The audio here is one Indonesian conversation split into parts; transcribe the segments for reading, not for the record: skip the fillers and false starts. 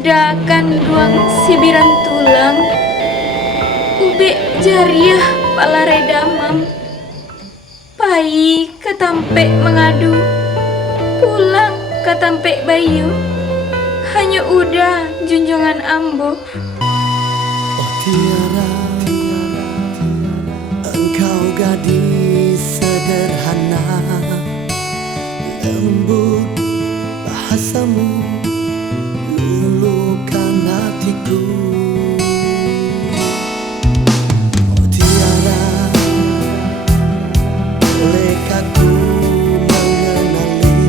udah kanduang sibiran tulang, ube jariah palare damam, pai katampe mengadu, pulang katampe bayu, hanya udah junjungan ambo. Oh Tiara, engkau gadis sederhana, lembut bahasamu luluhkan hatiku. Oh Tiara, bolehkah ku mengenali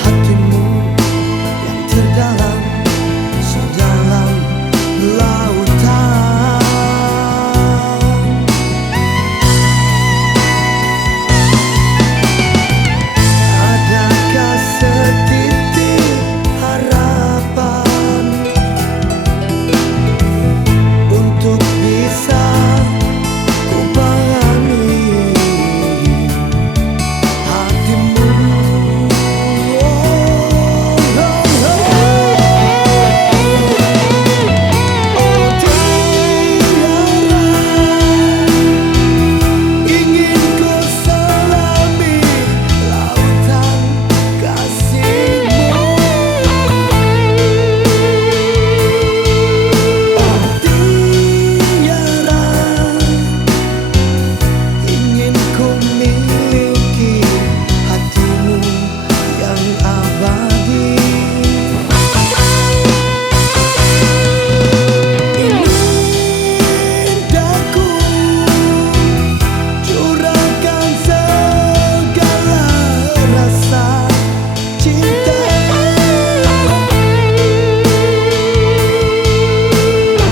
hatimu yang terdalam, sedalam lautan. Adakah setitik harapan untuk bisa ku pahami hatimu? Oh Tiara, ingin ku selami lautan kasihmu. Oh Tiara, ingin ku miliki hatimu yang abadi. Indahku curahkan segala rasa cinta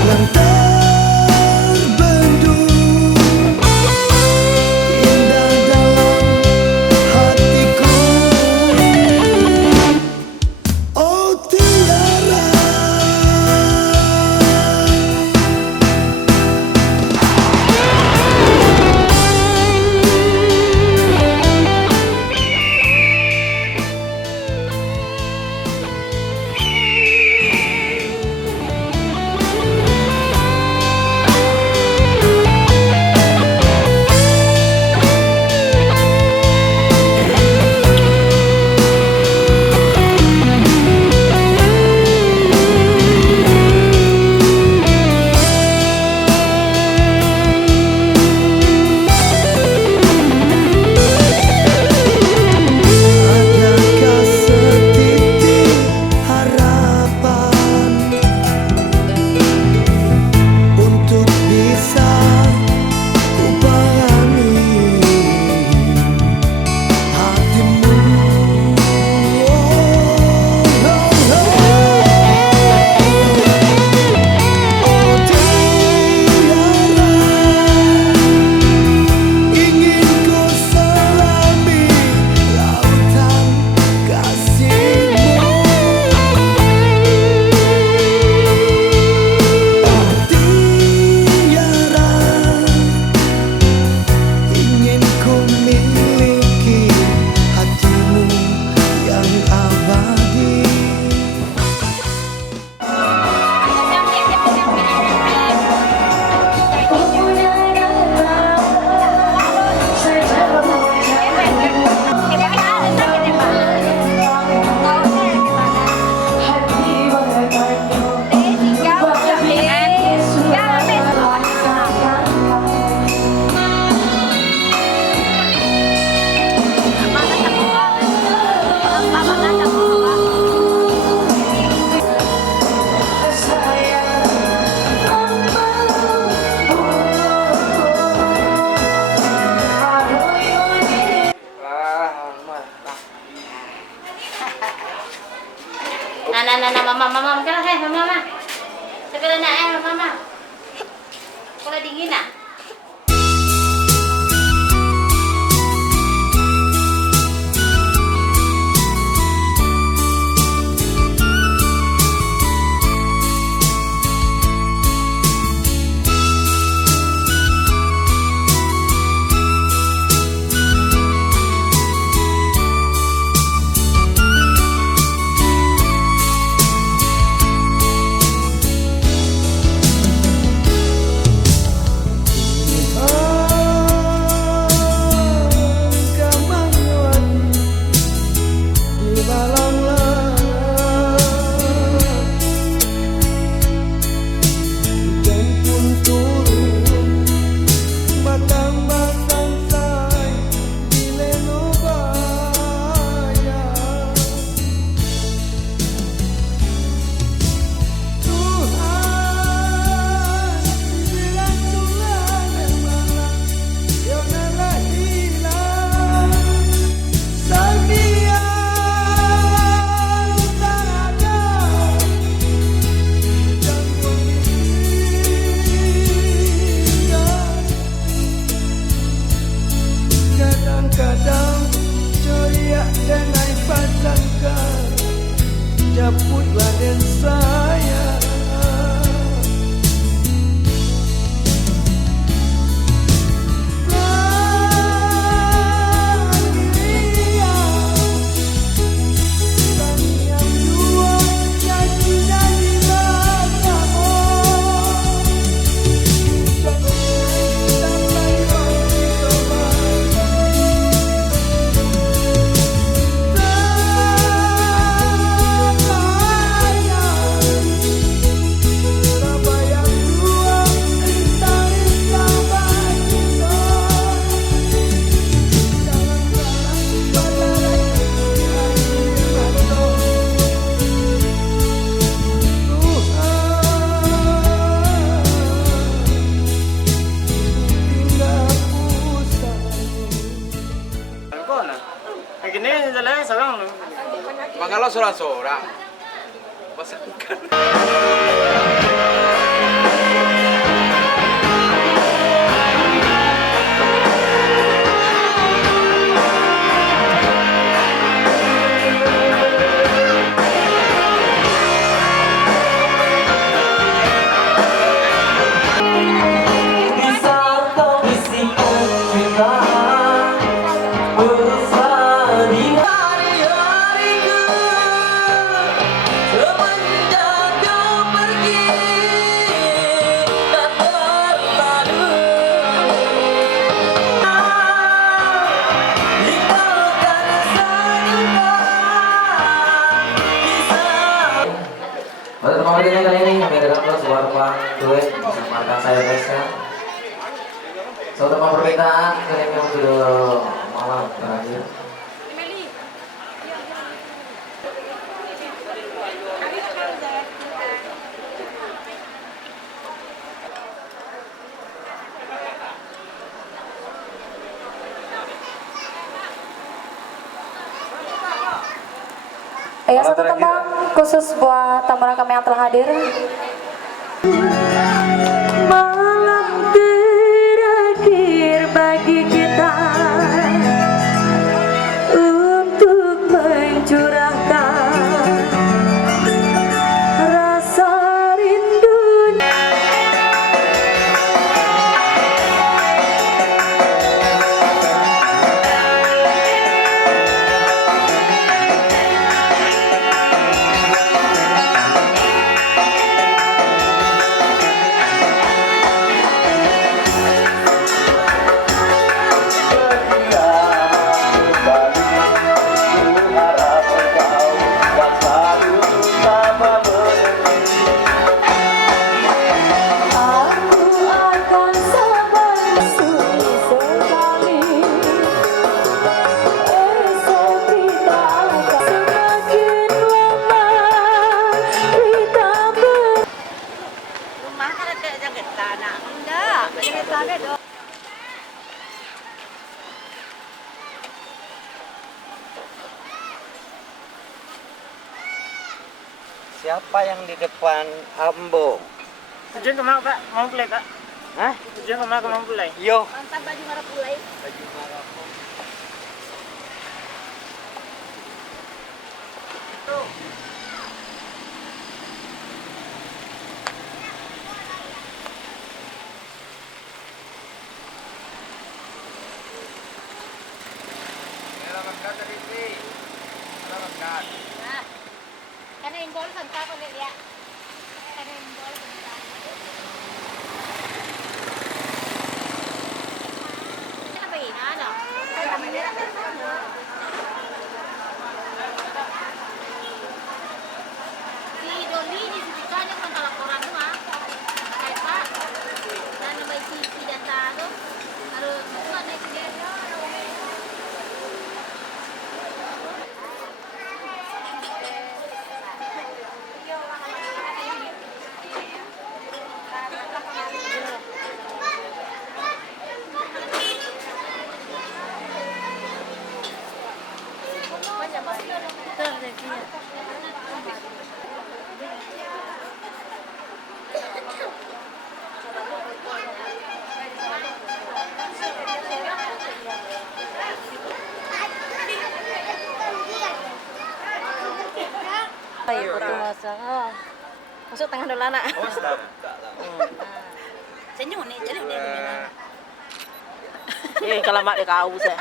yang terbendung indah dalam hatiku. Oh Tiara, adakah setitik harapan untuk bisa ku pahami hatimu? Oh Tiara, ingin ku selami lautan kasihmu. Oh Tiara, ingin ku miliki hatimu yang abadi. Mama, makan lah, mama. Sekarang nak, mama. Kalau dingin nak. dan sayang. Kalau seorang-seorang pasangkan. Pada pemerintahan kali ini kami adakan sebuah ruang duit bersama rekan saya Reska. Suatu pemerintahan kali ini untuk malam terakhir. Ya, satu tembang khusus buat tamu kami yang telah hadir. Malam terakhir bagi kita untuk mencurahkan rasa rindu. Siapa yang di depan Ambo? Tujuan kemana Pak? Mau mulai Pak? Hah? Tujuan kemana mau mulai? Yo. Mantap baju merah pulai. Nah, karena imbol sangka ko ya. Karena imbol sangka. Apa ini? Ano? Si Doni di situ kan yang kontak laporan tuh ah. Kayak Pak, dan namanya si data tuh harus itu ada dia. Masuk tengah dulu anak. Oh, stop. Senyum nih, jadi dia. Kalau mak dia kau saya.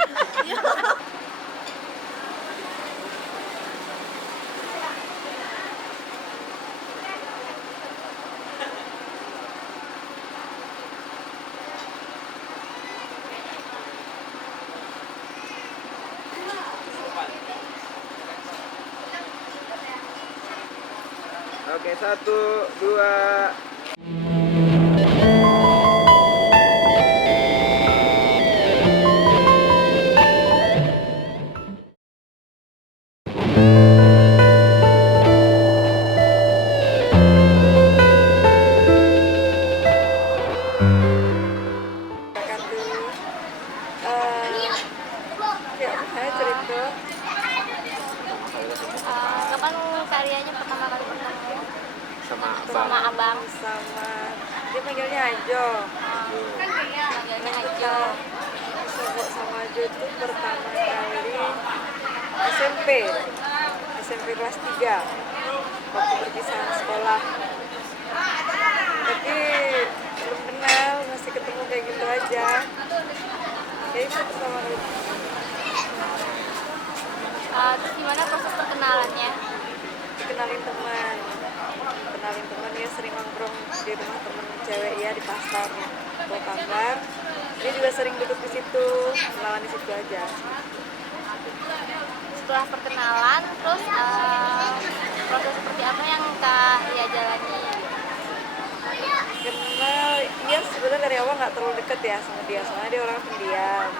Oke, 1, 2. Kapan karyanya pertama kali ketemu Sama sama abang? Sama dia panggilnya Ajo. Manggilnya Ajo. Sobok sama Ajo itu pertama kali SMP kelas 3 waktu perpisahan sekolah. Tapi belum kenal, masih ketemu kayak gitu aja. Ya itu pertama kali. Terus gimana proses perkenalannya? Kenalin teman ya, sering nongkrong di rumah temen cewek ya di pasar bawa kabar. Dia juga sering duduk di situ, kenalan di situ aja. Setelah perkenalan, terus proses seperti apa yang Kak Lia jalani? Kenal, dia sebenarnya dari awal nggak terlalu deket ya sama dia, soalnya dia orang pendiam,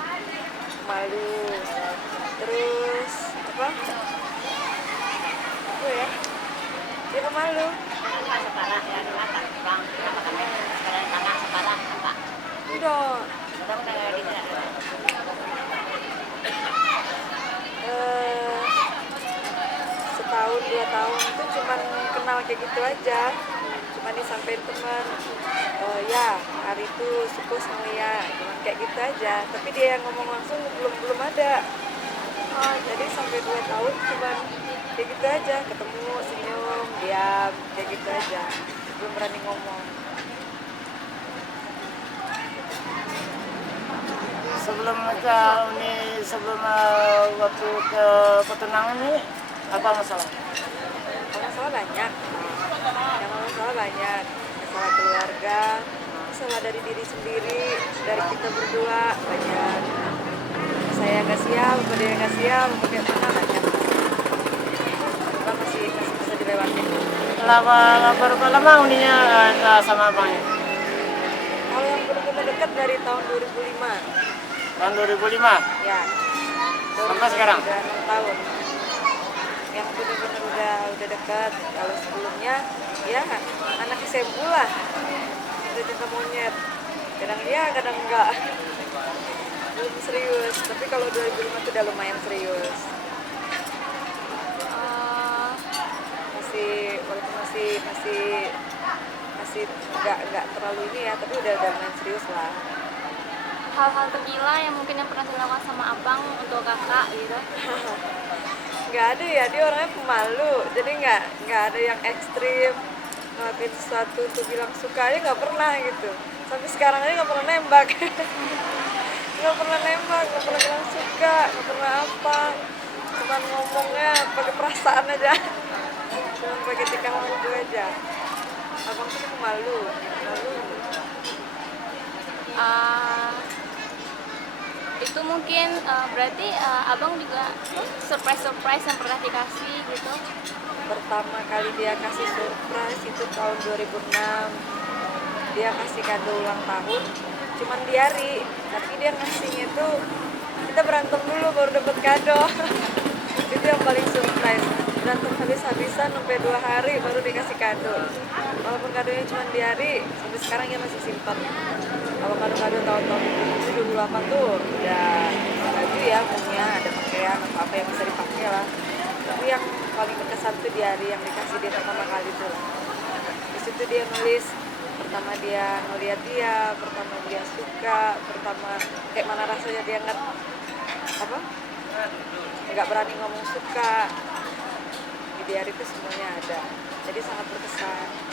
malu, terus apa ya, dia pemalu. Separah ya, bang. Kenapa kamu sekarang tangan separah, Pak? Udah Mudah-mudahan gitu ya. setahun 2 tahun itu cuman kenal kayak gitu aja, cuman disampein teman, ya hari itu suka sama ya, cuman kayak gitu aja, tapi dia yang ngomong langsung belum ada. Jadi sampai 2 tahun cuman kayak gitu aja, ketemu senyum diam kayak gitu aja, belum berani ngomong. Sebelum waktu ke petunangan ini apa masalah? Masalah banyak, masalah keluarga, masalah dari diri sendiri, dari kita berdua banyak. Saya nggak siap, apa dia nggak siap, apa kayak mana banyak. Kita masih bisa dilewatin. Berapa lama uninya sama abangnya? Kalau yang benar-benar dekat dari tahun 2005, Tahun 2005? ya. Sampai sekarang? Udah 6 tahun. Yang benar-benar udah dekat. Kalau sebelumnya, ya anak SMP lah, udah cinta monyet. Kadang iya, kadang enggak. Belum serius, tapi kalau 2005 itu udah lumayan serius. Walaupun masih nggak terlalu ini ya, tapi udah lumayan serius lah. Hal-hal tergila yang mungkin yang pernah dilakukan sama abang untuk kakak gitu? Nggak ada ya, dia orangnya pemalu, jadi nggak ada yang ekstrim ngelakuin sesuatu untuk bilang suka aja, nggak pernah gitu. Sampai sekarang aja nggak pernah nembak. Nggak pernah bilang suka, nggak pernah apa, cuma ngomongnya pakai perasaan aja, cuma pakai tingkah laku aja. Abang tuh pemalu. Itu mungkin berarti abang juga surprise yang pernah dikasih gitu? Pertama kali dia kasih surprise itu tahun 2006. Dia kasih kado ulang tahun, cuman diari, tapi dia ngasihnya tuh kita berantem dulu baru dapet kado. Itu yang paling surprise, berantem habis-habisan sampai 2 hari baru dikasih kado. Walaupun kadonya cuma diari, sampai sekarang dia masih simpan. Kalau kado-kado tahun-tahun 2008 tuh udah baju ya, punya ada pakaian apa yang bisa dipakai lah. Tapi yang paling berkesan tuh diari yang dikasih dia pertama kali tuh. Di situ dia nulis pertama dia ngeliat dia, pertama dia suka, pertama kayak mana rasanya dia nggak berani ngomong suka. Di diary itu semuanya ada. jadi sangat berkesan.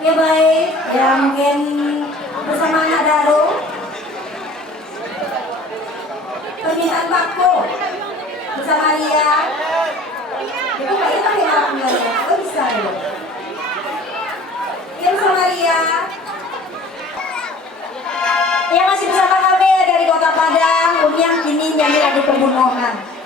Ya baik, ya mungkin bersama anak Daro. Permintaan Pakko bersama Ria. Itu kayaknya pakai malamnya, oh bisa ya. Ya bersama Ria. Yang masih bersama kami dari Kota Padang, yang ini nyanyi lagu pembunuhan.